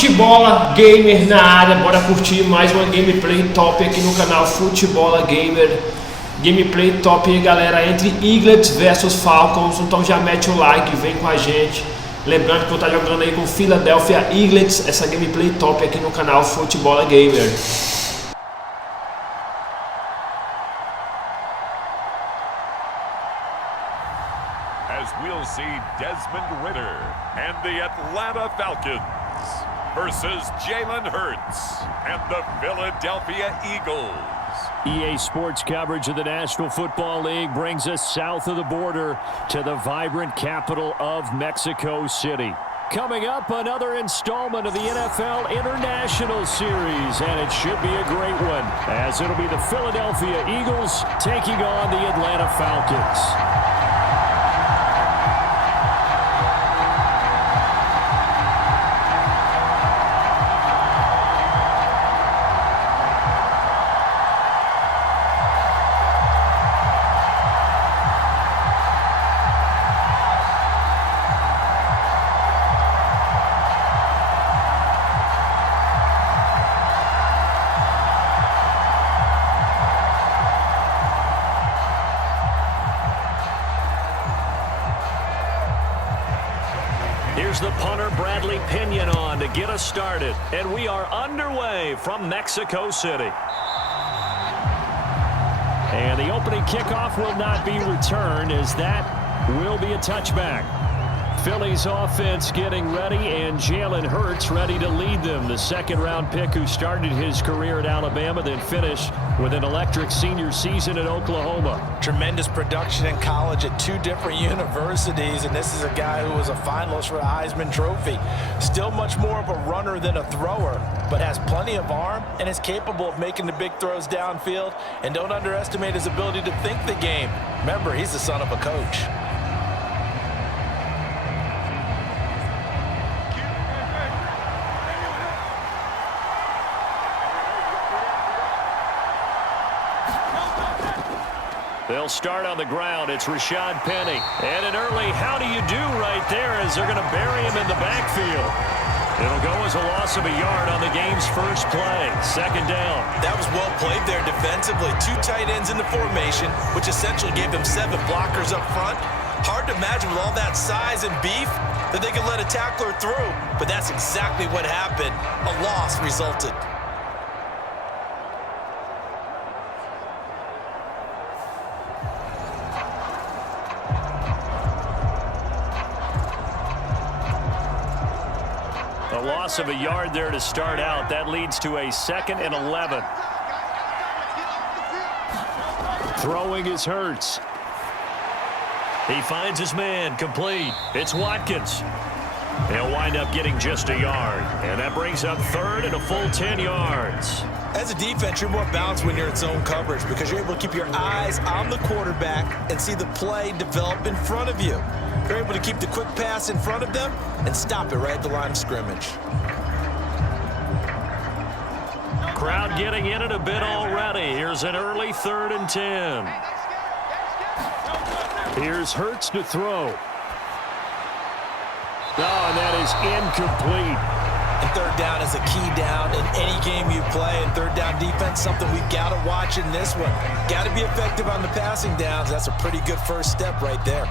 Futebola Gamer na área, bora curtir mais uma gameplay top aqui no canal Futebola Gamer. Gameplay top aí, galera, entre Eagles versus Falcons, então já mete o like, vem com a gente. Lembrando que eu tô jogando aí com Philadelphia Eagles, essa gameplay top aqui no canal Futebola Gamer. As we'll see Desmond Ritter and the Atlanta Falcons versus Jalen Hurts and the Philadelphia Eagles. EA Sports coverage of the National Football League brings us south of the border to the vibrant capital of Mexico City. Coming up, another installment of the NFL International Series, and it should be a great one, as it'll be the Philadelphia Eagles taking on the Atlanta Falcons. Here's the punter, Bradley Pinion, on to get us started. And we are underway from Mexico City. And the opening kickoff will not be returned, as that will be a touchback. Philly's offense getting ready, and Jalen Hurts ready to lead them. The second-round pick who started his career at Alabama, then finished with an electric senior season at Oklahoma. Tremendous production in college at two different universities, and this is a guy who was a finalist for the Heisman Trophy. Still much more of a runner than a thrower, but has plenty of arm and is capable of making the big throws downfield. And don't underestimate his ability to think the game. Remember, he's the son of a coach. They'll start on the ground. It's Rashad Penny. And an early how do you do right there, as they're going to bury him in the backfield. It'll go as a loss of a yard on the game's first play. Second down. That was well played there defensively. Two tight ends in the formation, which essentially gave them 7 blockers up front. Hard to imagine with all that size and beef that they could let a tackler through. But that's exactly what happened. A loss resulted. A loss of a yard there to start out. That leads to a 2nd and 11. Throwing is Hurts. He finds his man, complete. It's Watkins. He'll wind up getting just a yard. And that brings up 3rd and a full 10 yards. As a defense, you're more balanced when you're in zone coverage because you're able to keep your eyes on the quarterback and see the play develop in front of you. You're able to keep the quick pass in front of them and stop it right at the line of scrimmage. Crowd getting in it a bit already. Here's an early 3rd and 10. Here's Hurts to throw. Oh, and that is incomplete. And 3rd down is a key down in any game you play. And 3rd down defense, something we've got to watch in this one. Got to be effective on the passing downs. That's a pretty good first step right there.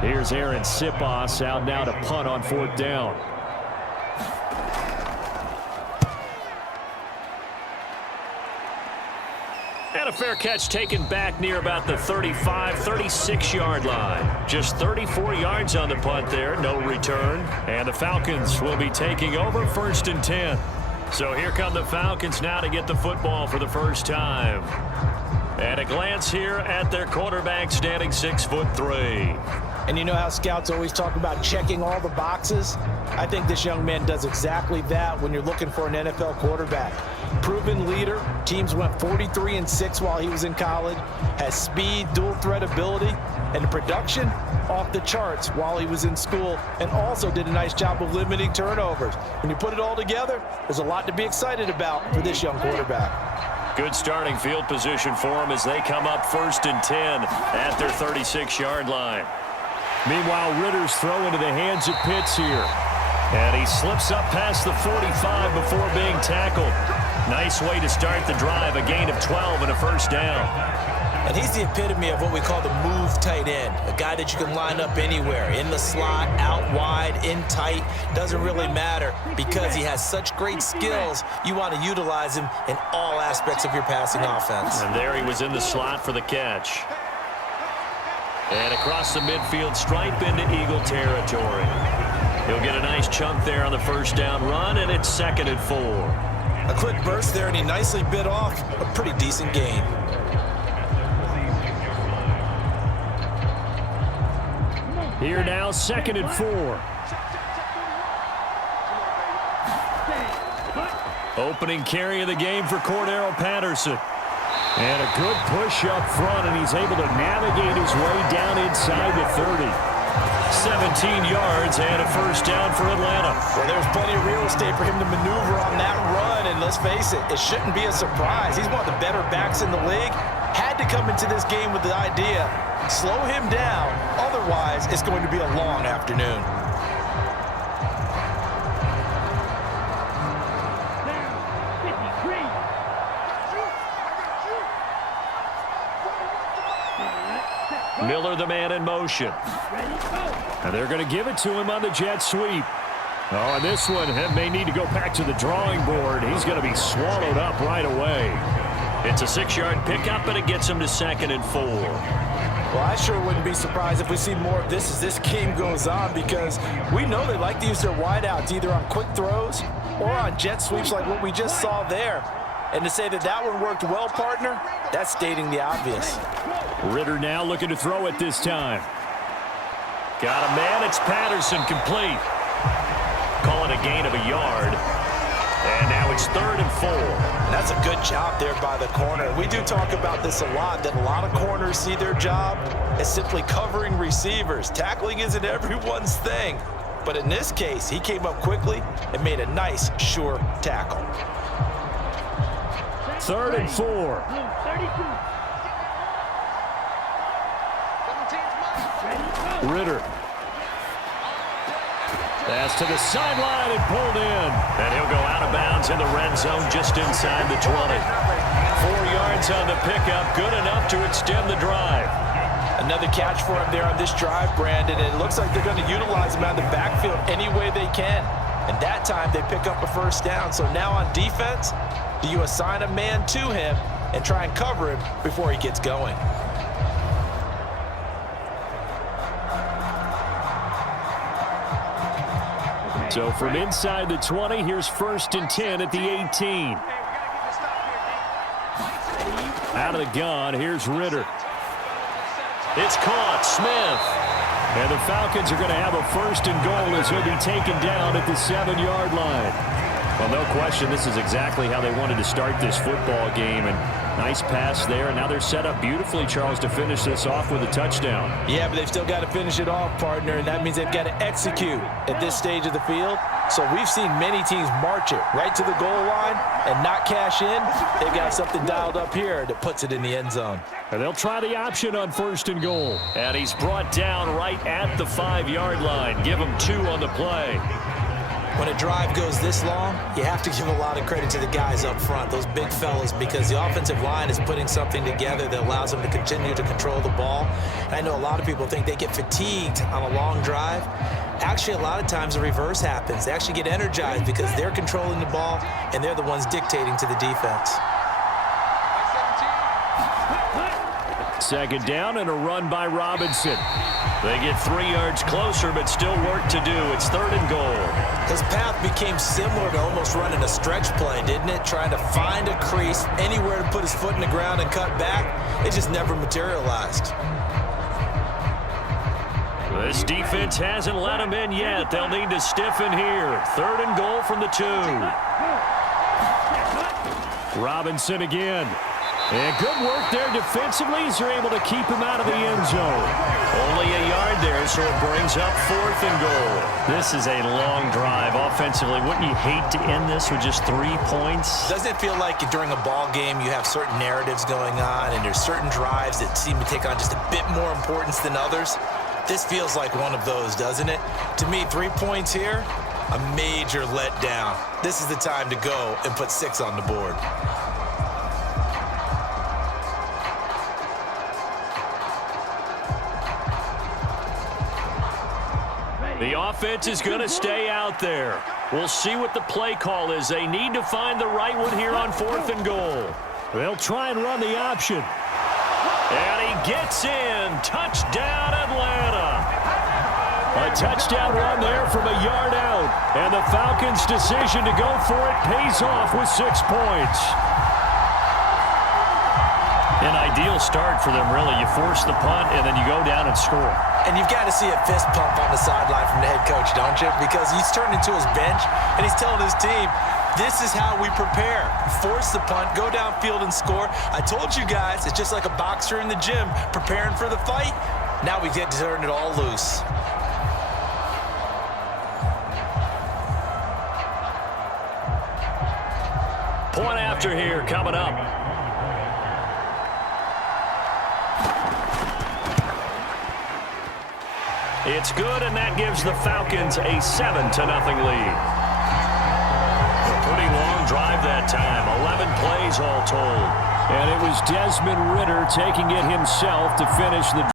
Here's Aaron Sipos out now to punt on 4th down. And a fair catch taken back near about the 35, 36-yard line. Just 34 yards on the punt there, no return. And the Falcons will be taking over 1st and 10. So here come the Falcons now to get the football for the first time. And a glance here at their quarterback, standing 6'3". And you know how scouts always talk about checking all the boxes? I think this young man does exactly that when you're looking for an NFL quarterback. Proven leader. Teams went 43-6 while he was in college. Has speed, dual threat ability, and production off the charts while he was in school, and also did a nice job of limiting turnovers. When you put it all together, there's a lot to be excited about for this young quarterback. Good starting field position for them as they come up 1st and 10 at their 36-yard line. Meanwhile, Ritter's throw into the hands of Pitts here. And he slips up past the 45 before being tackled. Nice way to start the drive, a gain of 12 and a first down. And he's the epitome of what we call the move tight end, a guy that you can line up anywhere, in the slot, out wide, in tight, doesn't really matter because he has such great skills. You want to utilize him in all aspects of your passing offense. And there he was in the slot for the catch. And across the midfield stripe into Eagle territory. He'll get a nice chunk there on the first down run, and it's 2nd and 4. A quick burst there, and he nicely bit off a pretty decent gain. Here now, 2nd and 4. Opening carry of the game for Cordero Patterson. And a good push up front, and he's able to navigate his way down inside the 30. 17 yards and a first down for Atlanta. Well, there's plenty of real estate for him to maneuver on that run, and let's face it, it shouldn't be a surprise. He's one of the better backs in the league. Had to come into this game with the idea, slow him down, otherwise it's going to be a long afternoon. Miller, the man in motion. And they're going to give it to him on the jet sweep. Oh, and this one may need to go back to the drawing board. He's going to be swallowed up right away. It's a 6-yard pickup, but it gets him to 2nd and 4. Well, I sure wouldn't be surprised if we see more of this as this game goes on, because we know they like to use their wideouts either on quick throws or on jet sweeps like what we just saw there. And to say that that one worked well, partner, that's stating the obvious. Ritter now looking to throw it this time. Got a man. It's Patterson, complete. Call it a gain of a yard. And now it's 3rd and 4. And that's a good job there by the corner. We do talk about this a lot, that a lot of corners see their job as simply covering receivers. Tackling isn't everyone's thing. But in this case, he came up quickly and made a nice, sure tackle. 3rd and 4. Ritter. Pass to the sideline and pulled in. And he'll go out of bounds in the red zone just inside the 20. 4 yards on the pickup, good enough to extend the drive. Another catch for him there on this drive, Brandon, and it looks like they're going to utilize him out of the backfield any way they can. And that time they pick up a first down. So now on defense, do you assign a man to him and try and cover him before he gets going? So from inside the 20, here's 1st and 10 at the 18. Out of the gun, here's Ritter. It's caught, Smith. And the Falcons are going to have a 1st and goal as he'll be taken down at the 7-yard line. Well, no question, this is exactly how they wanted to start this football game. And nice pass there, and now they're set up beautifully, Charles, to finish this off with a touchdown. Yeah, but they've still got to finish it off, partner, and that means they've got to execute at this stage of the field. So we've seen many teams march it right to the goal line and not cash in. They've got something dialed up here that puts it in the end zone. And they'll try the option on 1st and goal. And he's brought down right at the 5-yard line. Give him 2 on the play. When a drive goes this long, you have to give a lot of credit to the guys up front, those big fellas, because the offensive line is putting something together that allows them to continue to control the ball. And I know a lot of people think they get fatigued on a long drive. Actually, a lot of times the reverse happens. They actually get energized because they're controlling the ball and they're the ones dictating to the defense. 2nd down and a run by Robinson. They get 3 yards closer, but still work to do. It's 3rd and goal. His path became similar to almost running a stretch play, didn't it? Trying to find a crease, anywhere to put his foot in the ground and cut back. It just never materialized. This defense hasn't let him in yet. They'll need to stiffen here. 3rd and goal from the 2. Robinson again. And good work there defensively as they're able to keep him out of the end zone. Only a yard there, so it brings up 4th and goal. This is a long drive offensively. Wouldn't you hate to end this with just 3 points? Doesn't it feel like during a ball game you have certain narratives going on and there's certain drives that seem to take on just a bit more importance than others? This feels like one of those, doesn't it? To me, 3 points here, a major letdown. This is the time to go and put 6 on the board. The offense is going to stay out there. We'll see what the play call is. They need to find the right one here on 4th and goal. They'll try and run the option. And he gets in. Touchdown, Atlanta. A touchdown run there from a yard out. And the Falcons' decision to go for it pays off with 6 points. An ideal start for them, really. You force the punt, and then you go down and score. And you've got to see a fist pump on the sideline from the head coach, don't you? Because he's turned into his bench, and he's telling his team, this is how we prepare. Force the punt, go downfield and score. I told you guys, it's just like a boxer in the gym preparing for the fight. Now we get to turn it all loose. Point after here coming up. It's good, and that gives the Falcons a 7-0 lead. A pretty long drive that time, 11 plays all told. And it was Desmond Ridder taking it himself to finish the